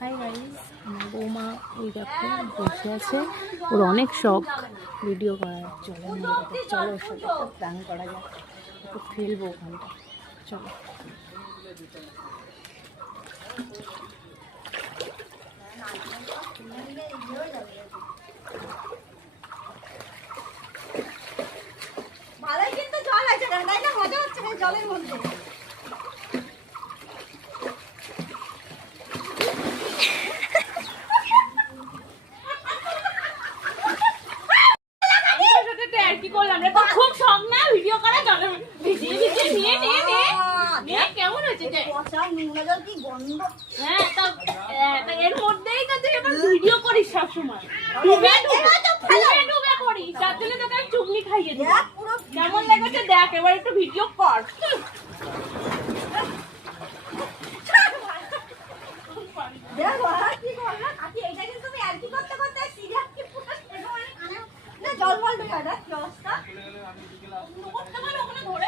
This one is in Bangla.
হাই গাইস, আমার বৌমা ওই দেখো বসে আছে। ওর অনেক শখ ভিডিও করার। চলো চলো ওর সাথে একটা প্ল্যান করা যাক, ওকে ফেলবো ওখানটা। চলো ভালোই কিন্তু জল আছে, তাই না? মজা হচ্ছে না জলের মধ্যে। কি করলাম রে? খুব শখ না ভিডিও করা, জলে ভিজিয়ে ভিজিয়ে নিয়ে নিয়ে নিয়ে কেমন হয়েছে? পচা নোংরা জল কি গন্ধ! হ্যাঁ, তা এর মধ্যেই তো তুই এবার ভিডিও করিস সবসময়, ডুবে ডুবে করিস, যার জন্য তোকে আমি চুগলি খাইয়ে দিই। কেমন লেগেছে দেখ, এবার একটু ভিডিও কর। জল বল ঢোকা ব্যবস্থা। ওখানে ধরে